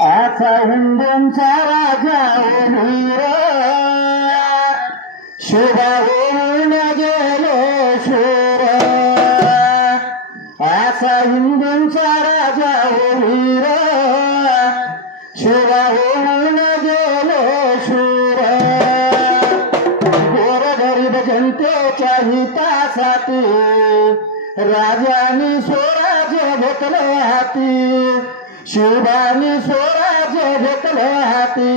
असा हिंदूंचा राजा वीर शिवा होऊन गेलो शूर असा हिंदूंचा राजा वीर शिवा होऊन गेलो शूर गोरगरीब जनतेच्या हितासाठी राजानी स्वराज्य घेतले हाती शिवानी स्वराज्य घेतले हाती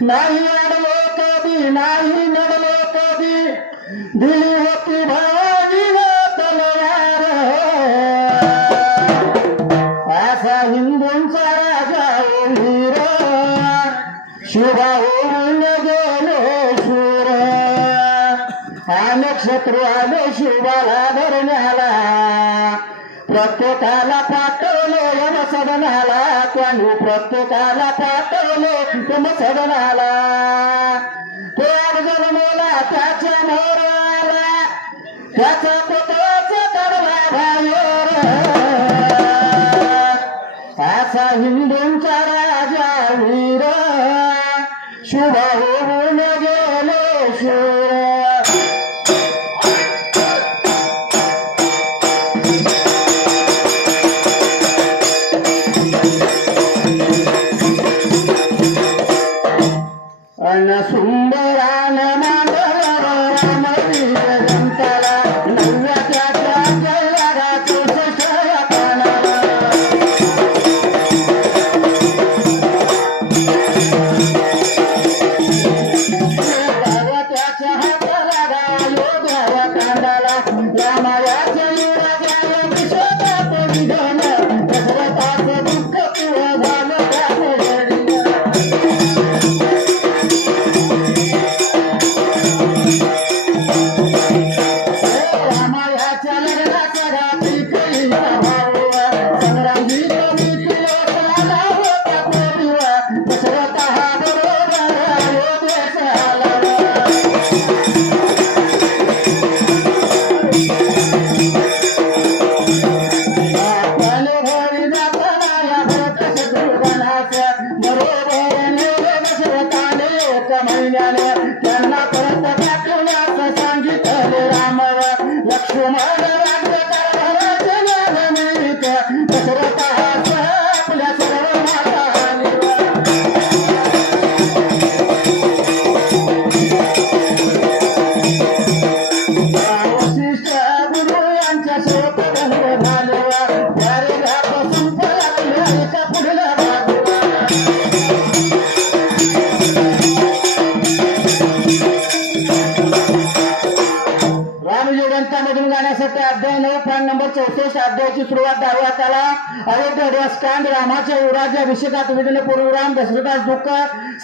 नाही अडलो कधी नाही नडलो कधी दिली होती भवानीला तलवार असा हिंदूंचा राजा वीर शिवा होऊन गेलो शूर अनेक शत्रू आले शिवाला धरण्याला प्रत्येकाला पाठवले यमसदनाला त्यांनी प्रत्येकाला पाठवले यमसदनाला तो अर्जुन मोला त्याच्या मोराला त्याचा पुतळाचा कडवा बाहेर असा हिंदूंचा राजा वीर शुभ होऊन गेलो शूर सुंदरान मांडल रामवीर जनताला नव्या त्याच्या जयला चौसष्ट पानाला त्याच्या हाताला गायो द्यावा कांदाला रामायाच्या युवराजाला विश्वतात निधन दशरथाचं दुःख पुरं झालं त्यांना परत पाठवण्याचं सांगितले रामवर लक्ष्मण राज्य कारभाराचे निमित्त दशरथ आपल्या सर्व माता वशिष्ठ गुरु यांच्या शोकभंग झाले त्यारे घापासून पळाले एका पुढल्या ग्रंथामधून गाण्यासाठी अध्याय 9 पान नंबर 64 अध्यायाची सुरुवात दाखवताला अयोध्या कांड रामाच्या युवराज्याभिषेकात विधीने पूर्वराम दशरथास दुःख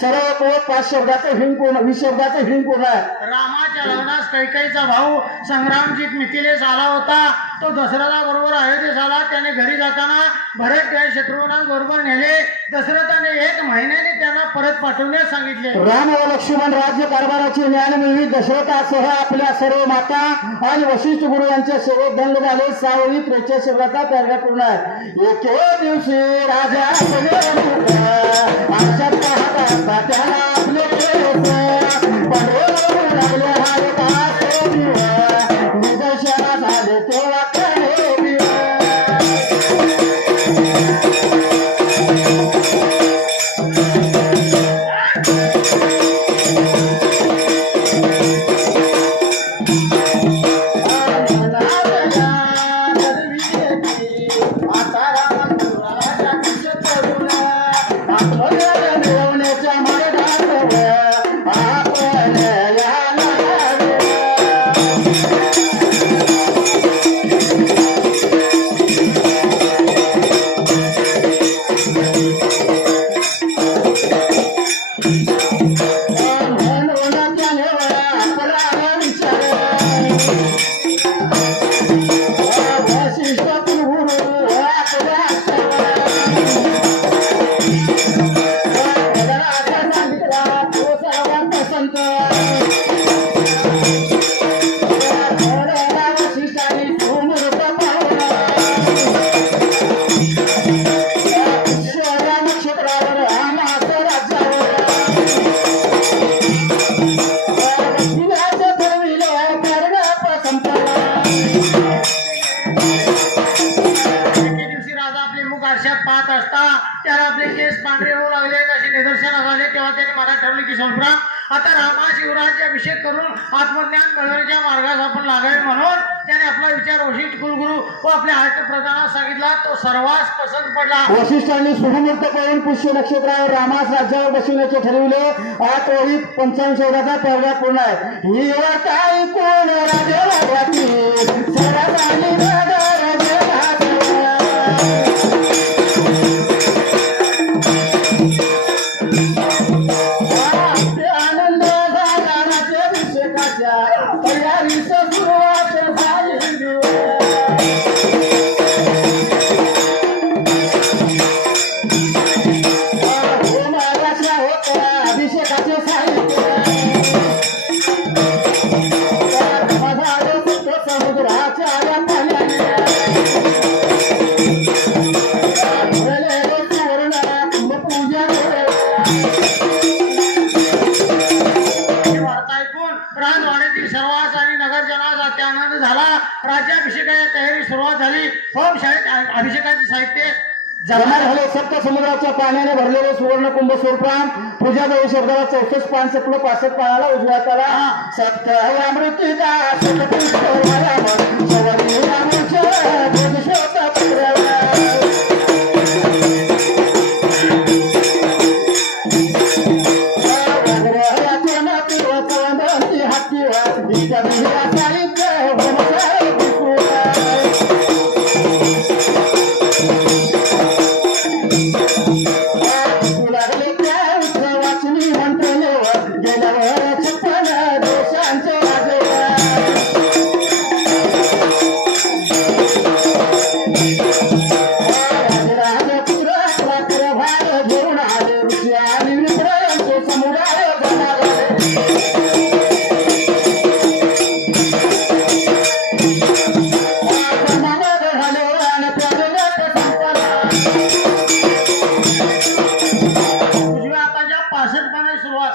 सर्व पोत 5 शब्दाचं हिंग पूर्ण 20 शब्दाचं हिंग पूर्ण रामाच्या लग्नास कैकेयीचा भाऊ संग्रामजीत मिथिलेस आला होता तो दशरथा बरोबर अयोध्येस आला त्याने घरी जाताना भरत त्या शत्रुघ्ना बरोबर नेले दशरथाने 1 महिन्याने त्यांना परत पाठवण्यास सांगितले राम व लक्ष्मण राज्य कारभाराची ज्ञान मिळवी दशरथासह आपल्या सर्व माता आणि वशिष्ठ गुरु यांच्या सेवेत दंग झाले 6 ओळी 43 शब्दाचा पॅराग्राफ पूर्ण आहे एके दिवशी राजा त्याला आपले लागले निदर्शना झाले तेव्हा आता राम असता त्याला आपले केस पांढरे होऊ लागले असे निदर्शनास आले तेव्हा त्यांनी मनात ठरवले की सोनप्राम आता रामा शिवराज्य अभिषेक करून आत्मज्ञान मिळवण्याच्या मार्गास आपण लागावे म्हणून त्याने आपला विचार वशिष्ठ कुलगुरू व आपल्या अष्टप्रधानास सांगितला. तो सर्वांस पसंत पडला. वशिष्ठांनी शुभमुहूर्त पाहून पुष्य नक्षत्रावर रामास राज्यावर बसविण्याचे ठरविले. आठ ओळीत 55 पॅराग्राफ पूर्ण आहे. ही वार्ता ऐकून राजेवाड्यातील सर्वांनी आनंद झाला अभिषेकाच्या तयारीस सुरुवात झाली. अभिषेकाचे साहित्य समुद्राच्या पाण्याने पूजा राजवाड्यातील सर्वांस आणि नगरजनास अत्यानंद झाला. राज्याभिषेकाच्या तयारी सुरुवात झाली. होमशाळेत अभिषेकाचे साहित्य जमा झाले. सप्त समुद्राच्या पाण्याने भरलेले सुवर्ण कुंभ सोरप्राम पूजा देवी शब्दाला 64 पान सपलं 65 पानाला उजव्या त्याला सप्त अमृतिका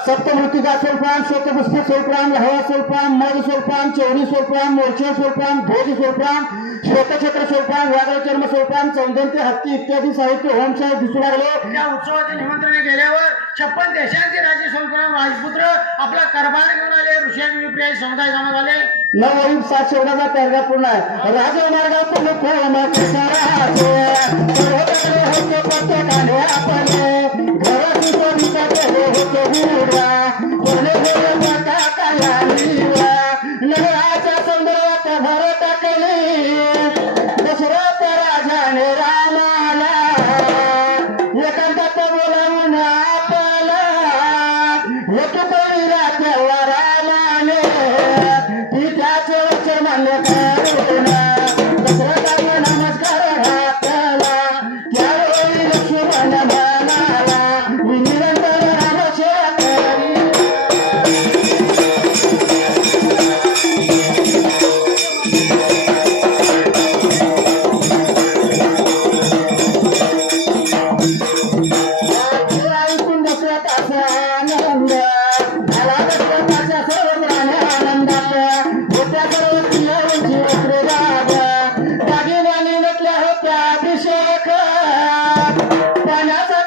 सप्तमृतिका सोलप्राम श्वेतपुष्प सोलप्राम लहवा सोलप्राम मध सोलप्राम चौरी सोलप्राम मोर्चे सोलप्राम ध्वज सोलप्राम श्वेतछत्र सोलप्राम व्याघ्रचर्म सोलप्राम चौदंते हत्ती इत्यादी साहित्य होमशाळेत दिसू लागले. त्या उत्सवाच्या निमंत्रणे गेल्यावर 56 देशांचे राजे सोलप्राम राजपुत्र आपला कारभार घेऊन आले. ऋषी विप्रिय समुदाय जमा झाले. 9 ओळीत 7 शब्दाचा पॅराग्राफ पूर्ण आहे. राजमार्गातून कोण प्रत्येकाने आपले घराची होते बुडा नगराच्या सौंदर्यात भर टाकली. दशरथ राजाने रामाला एकांतात बोलावून आपला हेतू कळीला तेव्हा रामाने ती त्याचे वचन मान्य करून दशरथाने नमस्कार घातला. त्यावेळी लक्ष्मण म्हणाला मी निरंतर रामशेखरी. ऐकून दशरथाचा आनंद झाला. दशरथाच्या सर्व आनंदात होत्या सर्व स्त्रियांची वस्त्रे दागिन्यांनी नटल्या होत्या अभिषेक पाण्याचा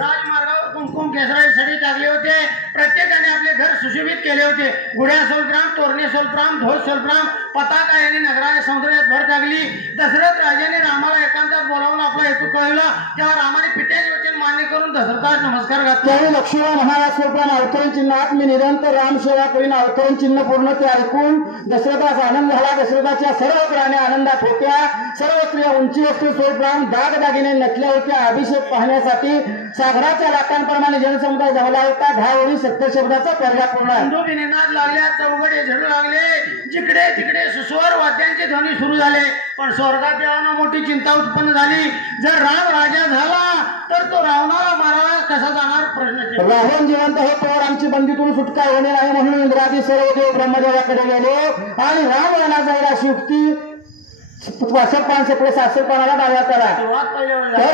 राजमार्गावर कुमकुम केसराची सडी टाकले होते. प्रत्येकाने आपले घर सुशोभित केले होते. गुढ्या सोलप्राम, तोरणे सोलप्राम, ध्वज सोलप्राम, पताका यांनी नगराच्या सौंदर्यात भर टाकली. दशरथ राजाने रामाला एकांतात बोलावून आपला हेतू कळवला. तेव्हा रामाने पित्याचे वचन मान्य करून दशरथास नमस्कार घातला. त्यावेळी लक्ष्मण म्हणाला, सोपान अवतरण चिन्हात मी निरंतर रामसेवा करीन. अवतरण चिन्ह पूर्ण ते ऐकून दशरथाचा आनंद झाला. दशरथाच्या सर्व प्राणी आनंदात होत्या. सर्व स्त्रिया उंची वस्तू सोडप्राम दागदागिने नटल्या होत्या. अभिषेक पाहण्यासाठी सागराच्या लाटांप्रमाणे जनसमुदाय जमला होता. 10 ओळी 70 शब्दाचा पर्गा पूर्ण आहे. बंदुकीने नाद लागल्या, चौघडे झडू लागले. जिकडे तिकडे सुस्वर वाद्यांचे ध्वनी सुरू झाले. पण स्वर्गात देवांना मोठी चिंता उत्पन्न झाली. जर राम राजा झाला तर तो रावणाला मारायला कसा जाणार प्रश्न. रावण जिवंत हे तोवर आमची बंदीतून सुटका होणे नाही म्हणून इंद्रादी सर्व देव ब्रह्मदेवाकडे गेले आणि रावणाचा अशी युक्ती 65 सेपडे 700 पानाला डाव्या करा. सुरुवात पहिल्या वेळेला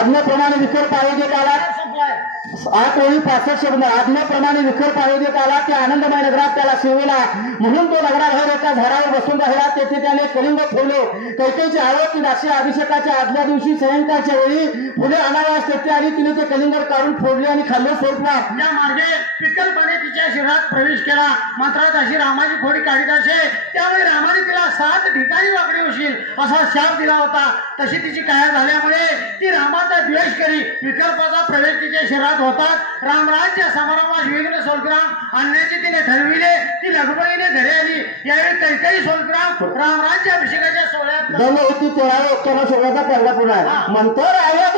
आज्ञेप्रमाणे विखर पायोजित आला. 8 ओळी 65 शब्द. आज्ञेप्रमाणे विखर पायोजित आला. त्या आनंदमय नगरात त्याला शिवला. म्हणून तो नगराबाहेर एका झाडावर बसून राहिला. तेथे त्याने कलिंग ठेवले. कैकेयीची आवड ती दासी अभिषेकाच्या आदल्या दिवशी सायंकाळच्या वेळी फुले अनावयास तेथे आली. तिने ते कलिंग काढून फोडले आणि खाल्ले सोडला. त्या मार्गे पिकलपणे तिच्या शरीरात प्रवेश केला. मात्र अशी रामाची खोडी काढीत असे. त्यामुळे रामाने तिला 7 ठिकाणी वाकडी होशील असा शाप दिला होता. तशी तिची काया झाल्यामुळे ती रामाचा द्वेष करी. विकल्पाचा प्रवेश तिच्या शरीरात होतात. रामराज्य समारंभास विघ्न सोलग्राम आणण्याचे तिने ठरविले. ती लघुबळीने घरी आली. यावेळी कैकेयी सोलग्राम रामराज्य अभिषेकाच्या सोहळ्यात जम होती तेव्हा उत्तर सोहळ्याचा पहिला पुन्हा म्हणतो राया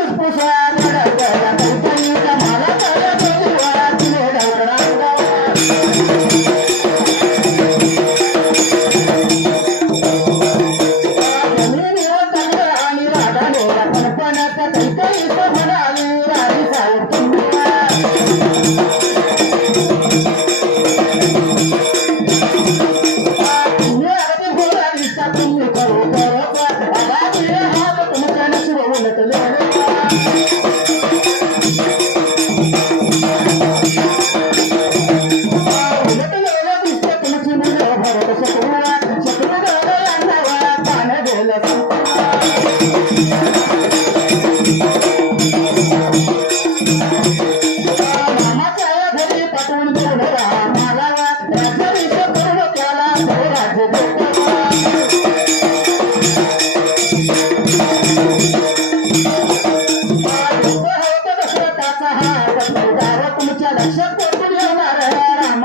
तुमच्या लक्षात पोचून येणार राम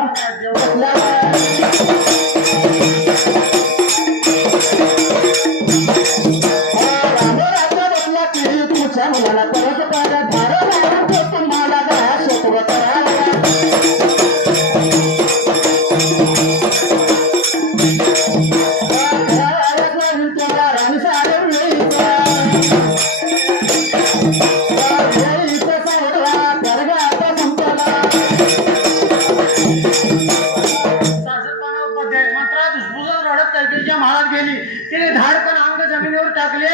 तुमच्या मुलाला परत तुम्हाला राणी महाराज गेली तिने धाडकन अंग जमिनीवर टाकले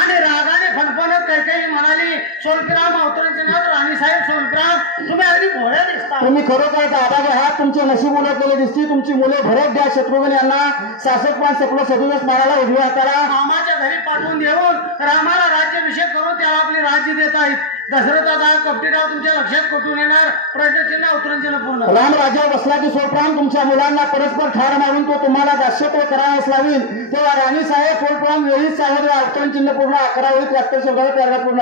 आणि रागाने फणफणत कैकेयी म्हणाली, सोलग्राम अवतरणचे नाथ राणीसाहेब सोलग्राम, तुम्ही अगदी भोळ्या दिसता. तुम्ही खरोखर दादा आहात. तुमचे नशीब उलटलेले दिसते. तुमची मुले भरत द्या. शत्रुघ्न यांना शासक पान सकलो सदुवेस मारायला उजव्या हाताला मामाच्या घरी पाठवून देऊन रामाला राज्याभिषेक करून त्याला आपली राज्य देत आहेत. दशरथाचा कपटी डाव तुमच्या लक्षात कुठून येणार? प्रश्नचिन्ह उत्तरचिन्ह पूर्ण. राम राज्यावर बसला की सोलप्राम तुमच्या मुलांना परस्पर ठार मारून तो तुम्हाला दास्यत्व करावयास लावील. तेव्हा राणी साहेब सोलप्राम वेळीच साहेब अवतरण चिन्ह पूर्ण 11 वेळी 73 शब्दावर पॅराग्राफ पूर्ण.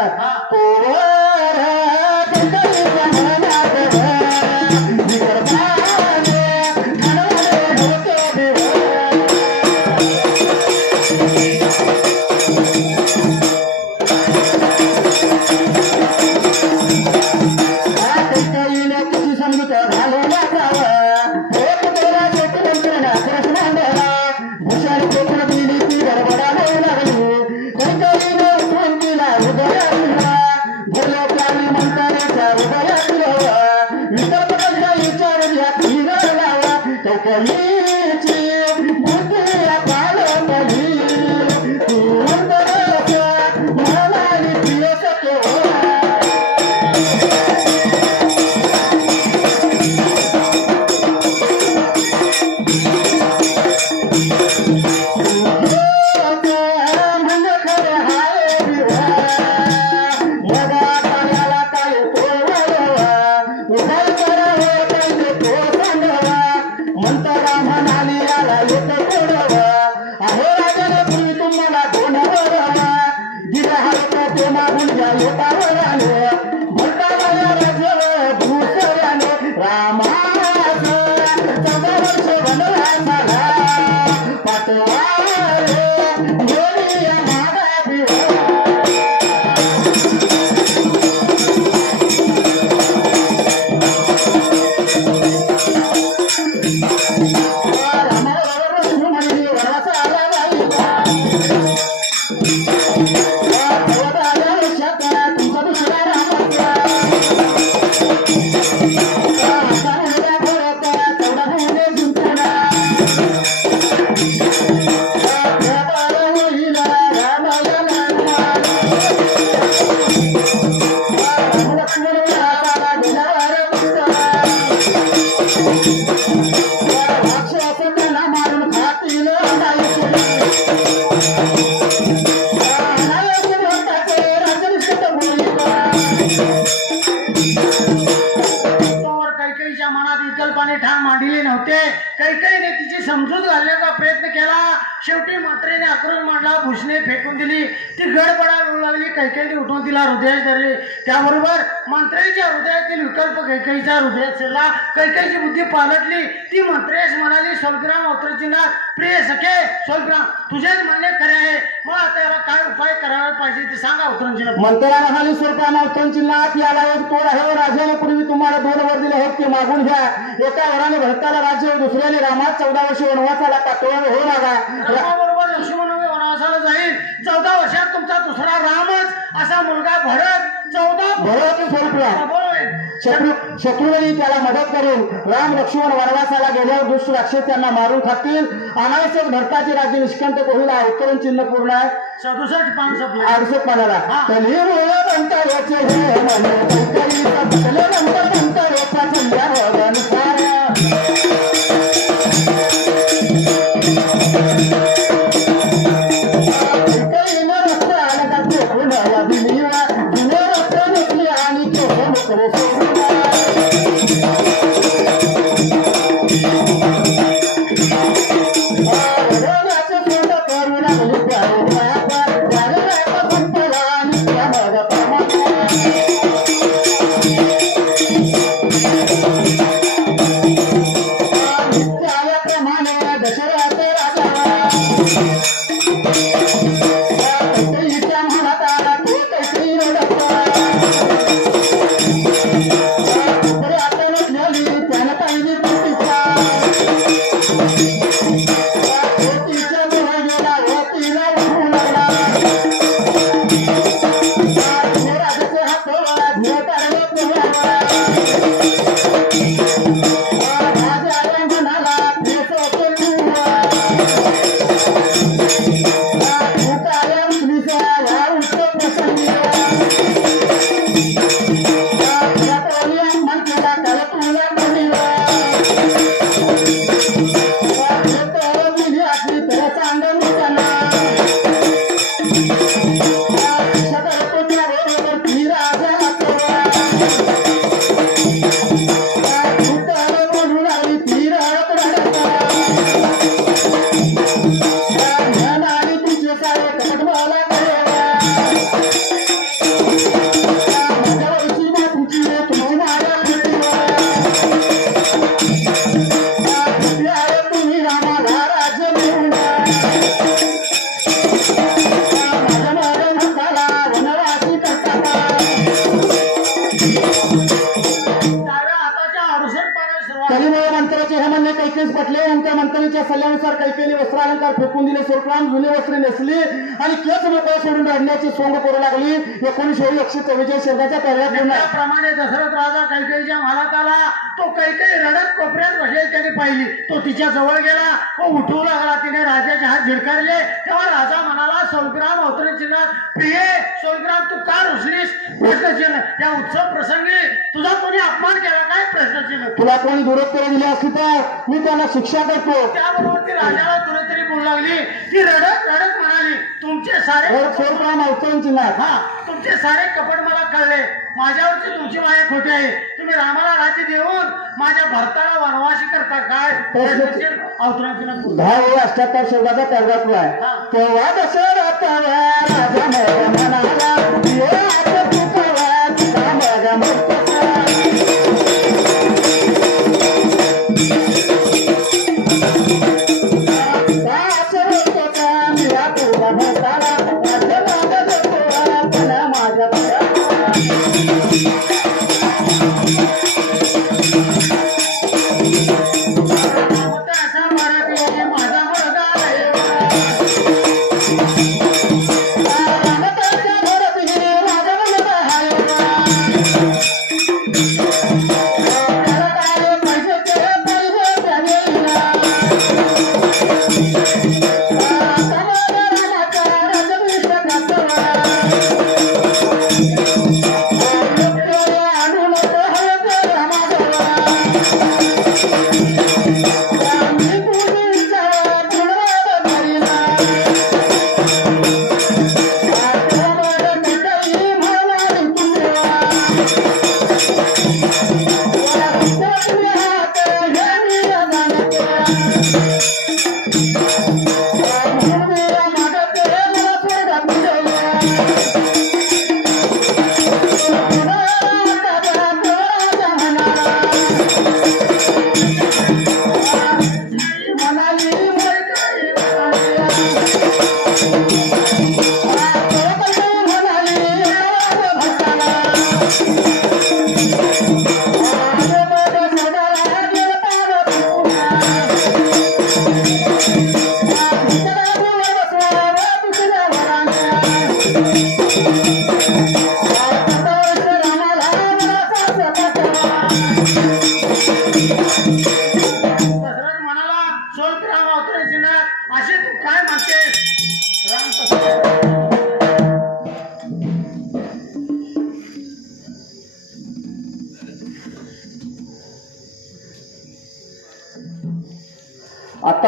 कैकेयीने तिची समजूत घालण्याचा प्रयत्न केला. शेवटी मंत्रीने आक्रोश मांडला, भूषणे फेकून दिली. ती गडबडा होऊ लागली. कैकेयीने उठून तिला हृदयास धरले. त्याबरोबर मंत्रीच्या हृदयातील विकल्प कैकेयीच्या हृदयात शिरला. कैकेयीची बुद्धी पालटली. ती मंत्रेस म्हणाली, सोलग्राम अवतरणचे नाथ प्रिय सखे सोलग्राम, तुझेच म्हणणे खरे आहे. मग आता याला काय उपाय करायला पाहिजे ते सांगा. अवतरणचे नाथ मंत्र्याला म्हणाली, सोलग्राम अवतरणचे नाथ याला एक तोड आहे. राजाने पूर्वी तुम्हाला 2 वर दिले आहेत ते मागून घ्या. एका वराने भरताला राज्य, दुसऱ्याने रामात 14 वर्ष वनवासाला पाठवून होऊ लागा. रामाबरोबर लक्ष्मण वनवासाला जाईल. 14 वर्षात तुमचा दुसरा रामच असा मुलगा भरत 14 शत्रुघ्न त्याला मदत करेल. राम लक्ष्मण वनवासाला गेल्यावर दुष्ट राक्षस त्यांना मारून खातील. अनावश्यक भरताचे राज्य निष्कंठ होईल. अवतरण चिन्ह पूर्ण आहे. 67 पान संपले. 68 पानाला कैकेयीनं रस्ता आला का फेकून या दिलीला, जुने रस्ते निघले आणि केले मोकळे सोडून. वडवण्याचं सोंड करू लागली प्यारे आता, प्यारे आता संपला आणि त्या मागाप्रमाणे. त्याप्रमाणे दशरथ राजा कैकेयीच्या मनात आला तो कैकेयी रडता. पुढे आता नसलेली त्यानं पाहिजे तिचा तिच्या मुळे गेला व तिला उठू लागला. राजाचे हात धुळे टाळत राजा म्हणाला कलिमोळ मंत्राचे हे म्हणणे कैकेयीस पटले. यांच्या मंत्रीच्या सल्ल्यानुसार कैकेयीने वस्त्रालंकार फेकून दिले. सोडराम जुने वस्त्रे नेसली आणि केस मोकळे सोडून रडण्याची सोंग करू लागली. 1944 शब्दाच्या त्याप्रमाणे दशरथ राजा कैकेयीच्या महालात आला. तो कैकेयी रडत कोपऱ्यात बसलेली त्याने पाहिली. तो तिच्या जवळ गेला व उठवू लागला. तिने राजाचे हात झिडकारले. तेव्हा राजा म्हणाला, सोलग्राम अवतरण चिन्हात प्रिये सोलग्राम तू का रुसलीस? प्रश्नचिन्ह. या उत्सव प्रसंगी तुझा कोणी अपमान केला काय? प्रश्नचिन्ह. तुला कोणी दुरुत्तरे दिली असली तर मी त्यांना शिक्षा करतो. त्याबरोबर ती राजाला दुरुत्तरी बोलू लागली. ती रडत रडत म्हणाली, तुमचे सारे सोलग्राम अवतरण चिन्हात तुमचे सारे कपट मला कळले. माझ्यावरची तुमची माया खोटी आहे. तुम्ही रामाला राज्य देऊन माझ्या भरताला वनवासी करता काय? अवतरणाची 10-78 शब्दाचा पॅराग्राफ आहे. तेव्हा दशरथ राजा म्हणाला, ये आता तू कळवा तुला माझ्या मर्त्याचा. माझा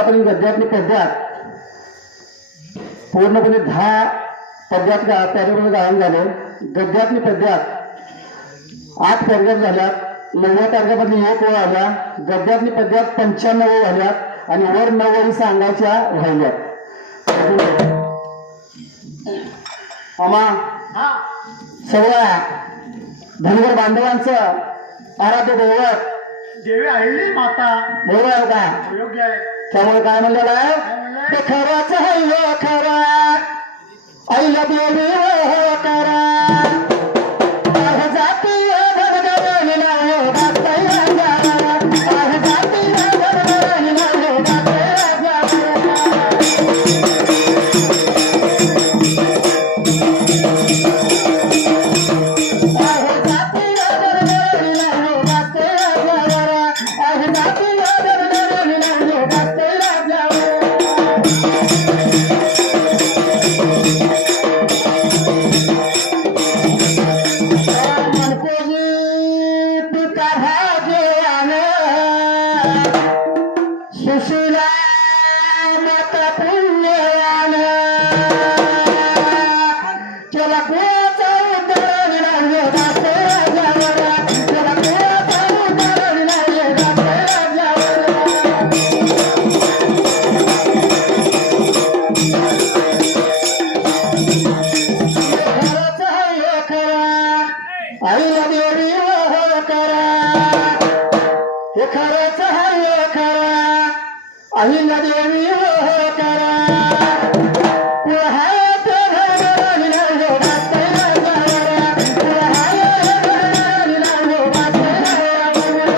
आतापर्यंत गद्यातली पद्यात पूर्णपणे 10 पद्यात त्याच्याबरोबर गायन झाले. गद्यातली पद्यात 8 पॅरेग्राफ झाल्यात. 9व्या पॅरेग्राफमधली 1 ओळ आल्या. गद्यातली पद्यात 95 ओळ झाल्यात आणि वर 9 ओळी सांगायच्या राहिल्यात. आम्हा हा सगळ्या धनगर बांधवांचं आराध्य दैवत देवी अहिली माता बरोबर आहे का? योग्य आहे. त्यामुळे काय म्हणलेलं आहे? काय म्हणलंय? ते खरंच आहे हो खरा आईला देवी हो करा आहे जाती धनगराला हो गाताई राजा आहे जाती धनगराला हो गाताई राजा आहे जाती धनगराला हो गाताई राजा आहे जाती धनगराला हो गाताई राजा सुशीला माता पुण्यवान चला कुळाचा उद्धार विनायक दाते राजावर चला कुळाचा उद्धार विनायक दाते राजावर खरंच आहे खरा आईला देवी हो करा हे खरंच आहे खरा अहिल्या देवी हो करा पुढात घडवली हो गाते राजावर पुढात घडवली हो गाते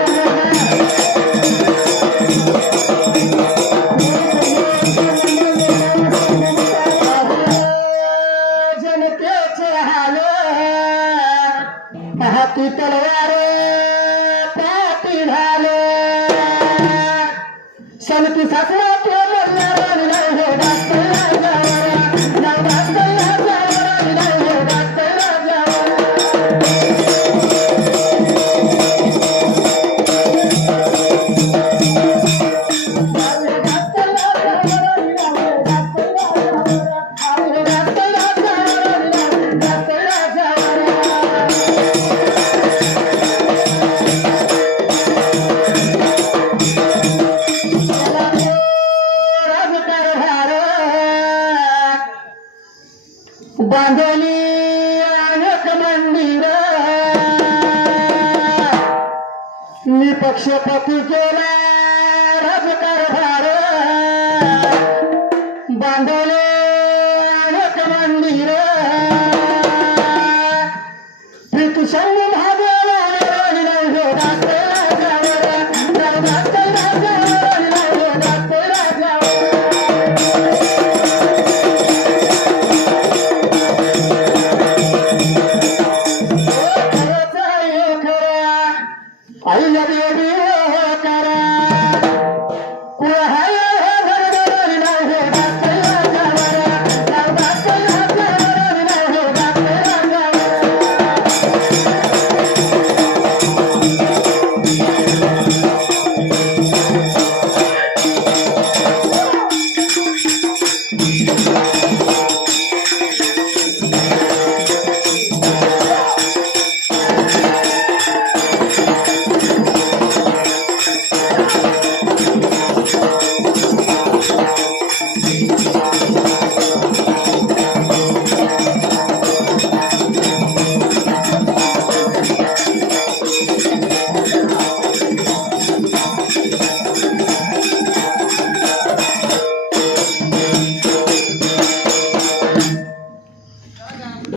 जनतेचे हाल हाती तलवार पाठी ढाले सनकी सासरा तो मल्हार नाही हो गाते राजावर नाव गाते राजावर नाही हो गाते राजावर बांधली अनेक मंदिर निपक्षपाती केला